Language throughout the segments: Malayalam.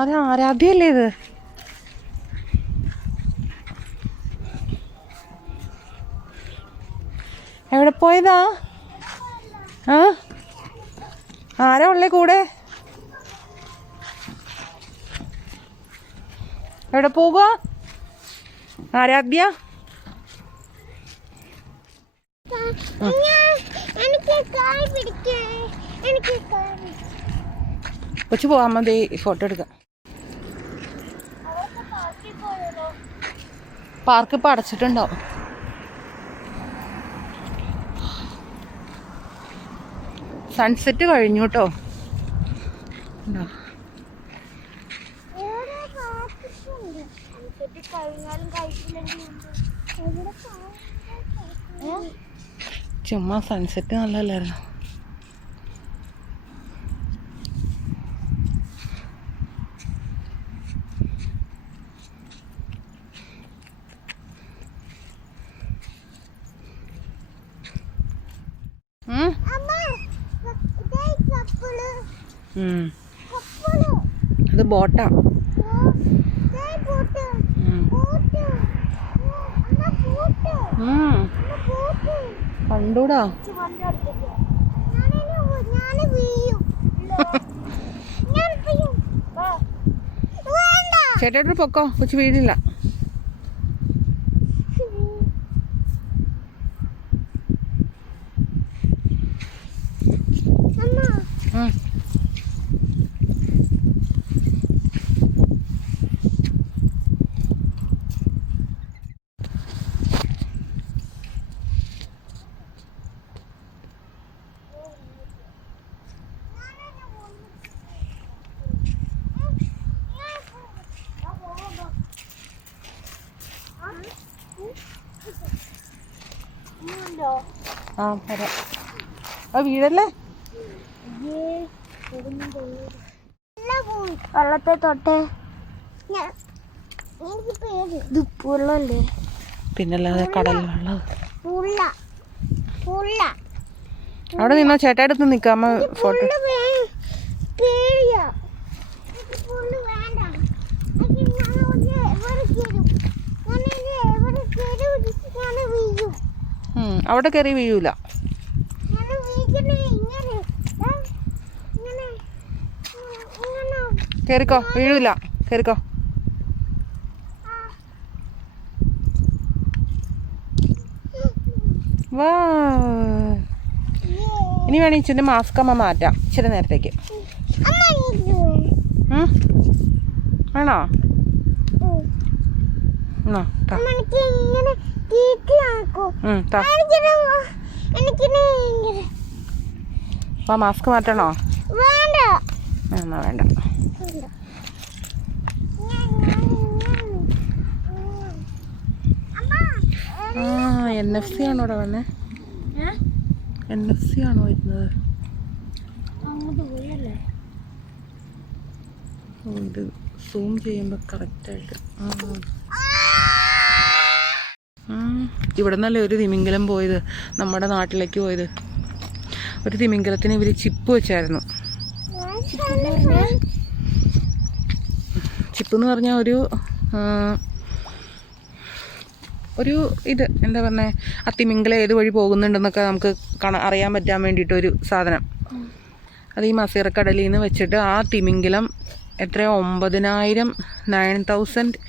അത് ആരാധ്യല്ലേ ഇത്? എവിടെ പോയതാ? ആ, ആരാ ഉള്ളേ കൂടെ? എവിടെ പോകുക ആരാധ്യ? കൊച്ചു പോകാൻ മതി, ഫോട്ടോ എടുക്കാം. പാർക്ക് ഇപ്പം അടച്ചിട്ടുണ്ടാവും. സൺസെറ്റ് കഴിഞ്ഞു കേട്ടോ. ചുമ്മാ സൺസെറ്റ് നല്ലല്ലായിരുന്നു. അത് ബോട്ടാ. കണ്ടൂടാ. ചേട്ടോട്ട് പൊക്കോ, കൊച്ചു വീടില്ല. ആ പറയാം. ആ വീടല്ലേ? വെള്ളത്തെ തൊട്ടേ വെള്ളല്ലേ? പിന്നല്ലാതെ കടൽ വെള്ളം. അവിടെ നിന്നോ, ചേട്ടായിടത്ത് നിൽക്കാമ ഫോട്ടോ. അവിടെ കയറി വീഴൂല. കേറിക്കോ, വീഴൂല, കേറിക്കോ. വാ, ഇനി വേണേ ഇച്ചിരി മാസ്ക് അമ്മ മാറ്റാം ഇച്ചിരി നേരത്തേക്ക്. വേണോ? മാസ്ക് മാറ്റണോ? എന്നാ വേണ്ട. NFC ആണോ ഇവിടെ വന്നേ? NFC ആണോ വരുന്നത്? ഇത് സൂം ചെയ്യുമ്പോൾ കറക്റ്റായിട്ട്. ഇവിടെ നിന്നല്ലേ ഒരു തിമിംഗലം പോയത്, നമ്മുടെ നാട്ടിലേക്ക് പോയത്. ഒരു തിമിംഗലത്തിന് ഇവർ ചിപ്പ് വെച്ചായിരുന്നു. ചിപ്പ് എന്ന് പറഞ്ഞാൽ ഒരു ഇത് എന്താ പറഞ്ഞേ, ആ തിമിംഗലം ഏത് വഴി പോകുന്നുണ്ടെന്നൊക്കെ നമുക്ക് അറിയാൻ പറ്റാൻ വേണ്ടിയിട്ടൊരു സാധനം. അത് ഈ മസീറക്കടലിൽ നിന്ന് വെച്ചിട്ട് ആ തിമിംഗലം എത്രയോ 9,000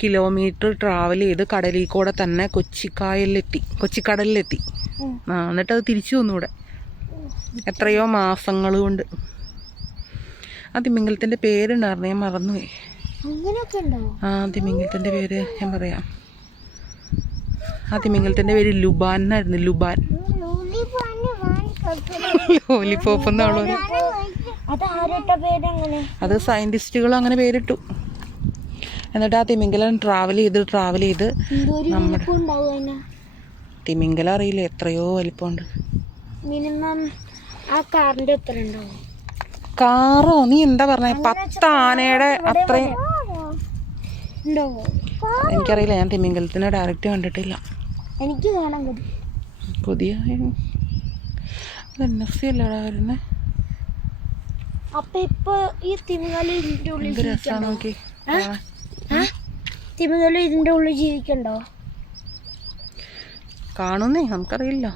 കിലോമീറ്റർ ട്രാവൽ ചെയ്ത് കടലിൽ കൂടെ തന്നെ കൊച്ചിക്കടലിലെത്തി. എന്നിട്ട് അത് തിരിച്ചു വന്നു ഇവിടെ എത്രയോ മാസങ്ങൾ കൊണ്ട്. ആ തിമിംഗലത്തിൻ്റെ പേരുണ്ടായിരുന്നു, ഞാൻ മറന്നുപോയി. ആ തിമിംഗലത്തിൻ്റെ പേര് ഞാൻ പറയാം. ആ തിമിംഗലത്തിൻ്റെ പേര് ലുബാൻ എന്നായിരുന്നു. ലുബാൻ. ലോലിപോപ്പ് എന്നാണോ? അത് സയന്റിസ്റ്റുകൾ അങ്ങനെ പേരിട്ടു. എന്നിട്ട് ആ തിമിംഗലം ട്രാവൽ ചെയ്ത് നമ്മുടെ തിമിംഗലം അറിയില്ല എത്രയോ വലിപ്പമുണ്ട്. മിനിമം ആ കാറിന്റെ എത്ര ഉണ്ടാവും? കാറോ? നീ എന്താ പറഞ്ഞ? 10 ആനയുടെ അത്രയും എനിക്കറിയില്ല. ഞാൻ തിമിംഗലത്തിനെ ഡയറക്റ്റ് കണ്ടിട്ടില്ല. എനിക്ക് കാണാൻ പുതിയ NFC അല്ലടാ വരുന്നേ. അപ്പൊ ഇപ്പൊ ഈ തിമിംഗലം ഇതിന്റെ ഉള്ളിൽ എന്ത് രസാണ് നോക്കി തിമിംഗലം ഇതിന്റെ ഉള്ളിൽ ജീവിക്കണ്ടോ? കാണുന്നേ നമുക്കറിയില്ല.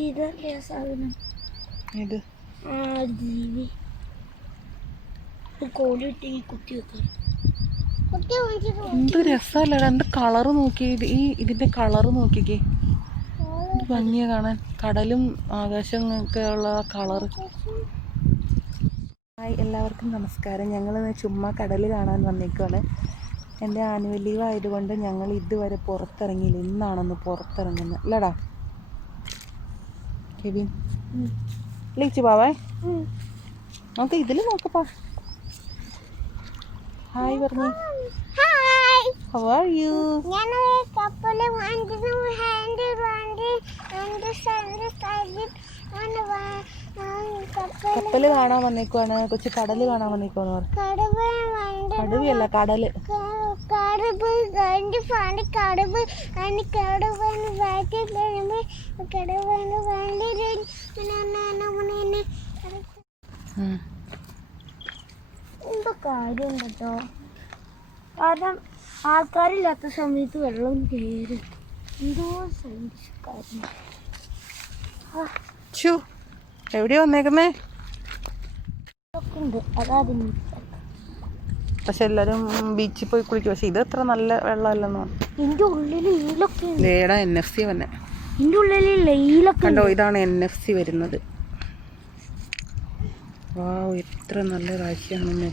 ഇതല്ലേ സാധനം? ഇത് ജീവി കോലിട്ട് കുത്തി വെക്കാൻ എന്ത് രസമല്ല. എന്ത് കളറ് നോക്കി, ഇതിന്റെ കളറ് നോക്കിക്കേ, ഭംഗിയാ കാണാൻ. കടലും ആകാശം ഒക്കെ ഉള്ള കളറ്. ഹായ്, എല്ലാവർക്കും നമസ്കാരം. ഞങ്ങൾ ചുമ്മാ കടൽ കാണാൻ വന്നേക്കുവാണ്. എൻ്റെ ആനുവൽ ലീവ് ആയതുകൊണ്ട് ഞങ്ങൾ ഇതുവരെ പുറത്തിറങ്ങിയില്ല. ഇന്നാണെന്ന് പുറത്തിറങ്ങുന്നത് അല്ലടാ കെവിൻ? വിളിച്ചു പാവേ, നമുക്ക് ഇതിൽ നോക്കപ്പാ. ഹായ് പറഞ്ഞു. How are you? കപ്പല് കാണാൻ വന്നേക്കുവാണ്. കൊച്ചു കടല് കാണാൻ വന്നേക്കുവാന്ന് പറഞ്ഞു. കടുവയല്ല, കടല്. എന്തോ കാര്യം കേട്ടോ, കാരണം ആൾക്കാരില്ലാത്ത സമയത്ത് വെള്ളം കയറും. എന്തോ കാര്യം. എവിടെയാ വന്നേക്കുന്നേ? ഉണ്ട്, അതാ പക്ഷെ എല്ലാരും ബീച്ചിൽ പോയി കുളിക്കും. പക്ഷെ ഇത് അത്ര നല്ല വെള്ളമല്ലെന്നോ. ഇതിന്റെ ഉള്ളിൽ ഈലൊക്കെ ലേടാ NFC വന്നെ. ഇതിന്റെ ഉള്ളിൽ ലൈലൊക്കെ കണ്ടോ, ഇതാണ് NFC വരുന്നത്. വാവ്, എത്ര നല്ല കാഴ്ചയാണ് അല്ലേ?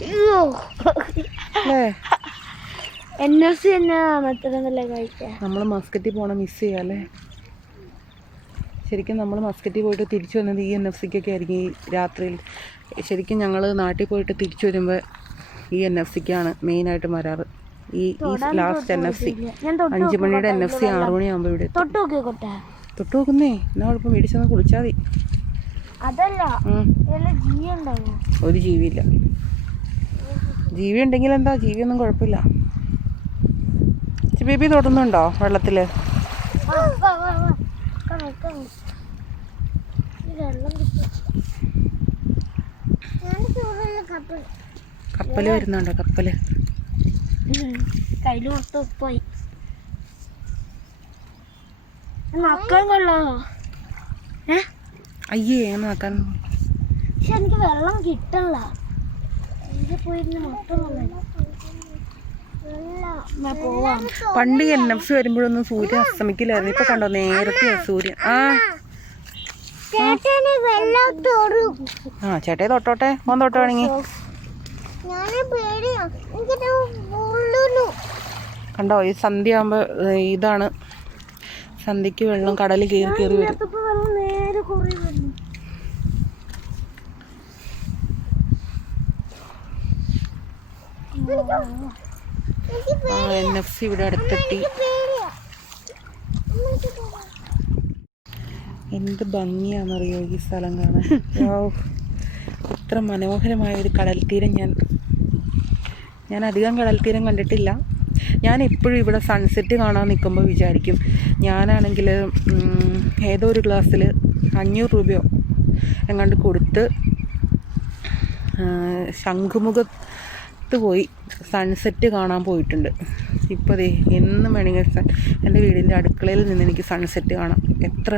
NFC തന്നെയാണ് എത്ര നല്ല കാഴ്ച. നമ്മൾ മസ്കറ്റിൽ പോകണം, മിസ് ചെയ്യാം അല്ലേ? ശരിക്കും നമ്മൾ മസ്കറ്റിൽ പോയിട്ട് തിരിച്ചു വന്നത് ഈ NFC-ക്കൊക്കെ ആയിരിക്കും. ഈ രാത്രിയിൽ ശരിക്കും ഞങ്ങൾ നാട്ടിൽ പോയിട്ട് തിരിച്ചു വരുമ്പോൾ ഈ NFC-ക്കാണ് മെയിനായിട്ട് വരാറ്. ഈ ലാസ്റ്റ് NFC 5 മണിയുടെ NFC 6 മണിയാകുമ്പോൾ ഇവിടെ തൊട്ട് നോക്കുന്നേ. എന്നാ കുഴപ്പം, മേടിച്ചെന്ന് കുളിച്ചാൽ മതി. അതല്ല, ഒരു ജീവിയില്ല. ജീവി ഉണ്ടെങ്കിൽ എന്താ, ജീവിയൊന്നും കുഴപ്പമില്ല. ബേബി തൊടുന്നുണ്ടോ വെള്ളത്തിൽ? കപ്പല് വരുന്നുണ്ടോ? കപ്പല് കയ്യിൽ കൊടുത്ത് ഉപ്പായി നക്കാൻ കൊള്ളാമോ? അയ്യേ, നാക്കാൻ. പക്ഷെ എനിക്ക് വെള്ളം കിട്ടണില്ല. പോയിരുന്ന മൊത്തം പണ്ട് NFC വരുമ്പോഴൊന്നും സൂര്യൻ അസ്തമിക്കില്ലായിരുന്നു. ഇപ്പൊ കണ്ടോ, നേരത്തെ സൂര്യൻ. ചേട്ടേ തൊട്ടോട്ടെ, മോൻ തൊട്ടുവാണെങ്കിൽ. കണ്ടോ, ഈ സന്ധ്യ ആകുമ്പോ ഇതാണ് സന്ധ്യക്ക് വെള്ളം കടലിൽ കയറി കയറി വരും. NFC ഇവിടെ അടുത്തെത്തി. എന്ത് ഭംഗിയാണെന്നറിയോ ഈ സ്ഥലം കാണാൻ. ഇത്ര മനോഹരമായ ഒരു കടൽ തീരം ഞാൻ അധികം കടൽ തീരം കണ്ടിട്ടില്ല. ഞാൻ എപ്പോഴും ഇവിടെ സൺസെറ്റ് കാണാൻ നിൽക്കുമ്പോൾ വിചാരിക്കും, ഞാനാണെങ്കിൽ ഏതോ ഒരു ക്ലാസ്സിൽ 500 രൂപയോ എങ്ങാണ്ട് കൊടുത്ത് ശംഖുമുഖത്ത് പോയി സൺസെറ്റ് കാണാൻ പോയിട്ടുണ്ട്. ഇപ്പോൾ ദേ എന്നും വേണമെങ്കിൽ എൻ്റെ വീടിൻ്റെ അടുക്കളയിൽ നിന്ന് എനിക്ക് സൺസെറ്റ് കാണാം. എത്ര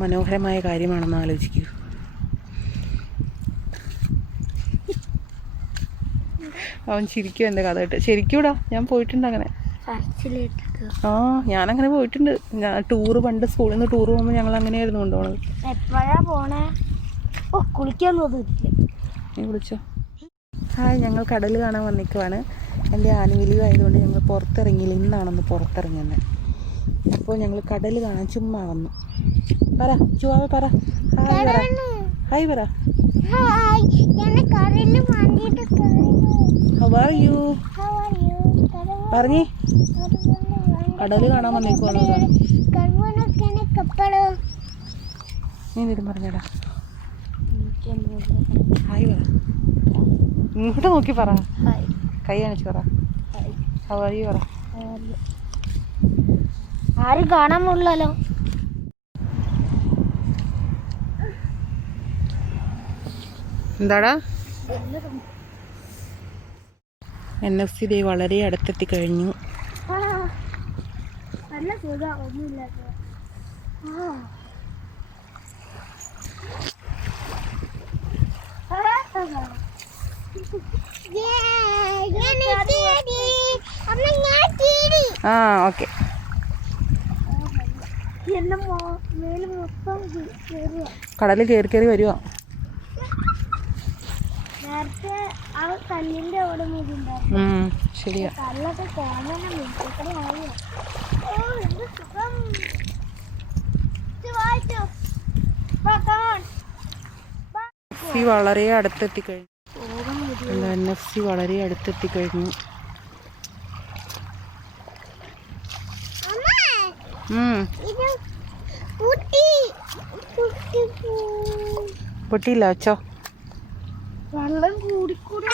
മനോഹരമായ കാര്യമാണെന്ന് ആലോചിക്കൂ. അവൻ ചിരിക്കും എൻ്റെ കഥ കേട്ട്. ശരിക്കൂടാ, ഞാൻ പോയിട്ടുണ്ട് അങ്ങനെ. ഞാനങ്ങനെ പോയിട്ടുണ്ട്. ഞാൻ പണ്ട് സ്കൂളിൽ നിന്ന് ടൂർ പോകുമ്പോൾ ഞങ്ങൾ അങ്ങനെയായിരുന്നു കൊണ്ടുപോകണത്. എപ്പോഴാ പോണേ? കുളിക്കാൻ തോന്നില്ല. നീ വിളിച്ചോ. ഹായ്, ഞങ്ങൾ കടൽ കാണാൻ വന്നിക്കുവാണ്. എൻ്റെ ആനുവൽ ലീവ് ആയതുകൊണ്ട് ഞങ്ങൾ പുറത്തിറങ്ങിയില്ല. ഇന്നാണെന്ന് പുറത്തിറങ്ങുന്നത്. അപ്പോൾ ഞങ്ങൾ കടൽ കാണാൻ ചുമ്മാ വന്നു. പറ ചുവാവ, പറ ഹായ് പറ. ഹായ് പറ. How are you? പറഞ്ഞേ. കടൽ കാണാൻ വന്നേക്കുവാണ്. നീ എന്തെങ്കിലും പറഞ്ഞടാ. ഹായ് പറ. ഇങ്ങോട്ട് നോക്കി പറ. കൈ കാണിച്ച് പറ. How are you പറ. ആരും കാണാൻ പോലല്ലോ. എന്താടാ? NFC ദേ വളരെ അടുത്തെത്തി കഴിഞ്ഞു. നല്ല സുഖം ഒന്നുമില്ലാത്ത ആ ഓക്കെ. കടൽ കയറി കയറി വരുവാ. നേരത്തെ ആ കല്ലിന്റെ അവിടെ മൂടിണ്ടായിരുന്നു. ശരിയാ. കല്ലൊക്കെ കോമന മിനിക്കടെ ആയോ. ഓ എന്ത് സുഖം. NFC വളരെ അടുത്തെത്തി കഴിഞ്ഞു. NFC വളരെ അടുത്തെത്തി കഴിഞ്ഞു. പൊട്ടിയില്ല വെച്ചോ. വെള്ളം കൂടിക്കൂടി